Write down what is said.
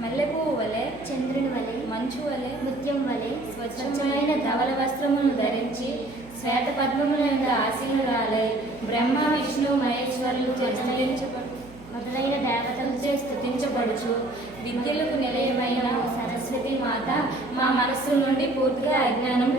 మల్లెపువ్వు వలె, చంద్రుని వలె, మంచు వలె, ముత్యం వలె, స్వచ్ఛమైన ధవళ వస్త్రమును ధరించి శ్వేత పద్మముల యొక్క ఆశీనురాలై బ్రహ్మ విష్ణు మహేశ్వరులు మొదలైన దేవతలచే స్తుతించబడుచు విద్యలకు నిలయమైన సరస్వతి మాత మా మనస్సు నుండి పూర్తిగా అజ్ఞానం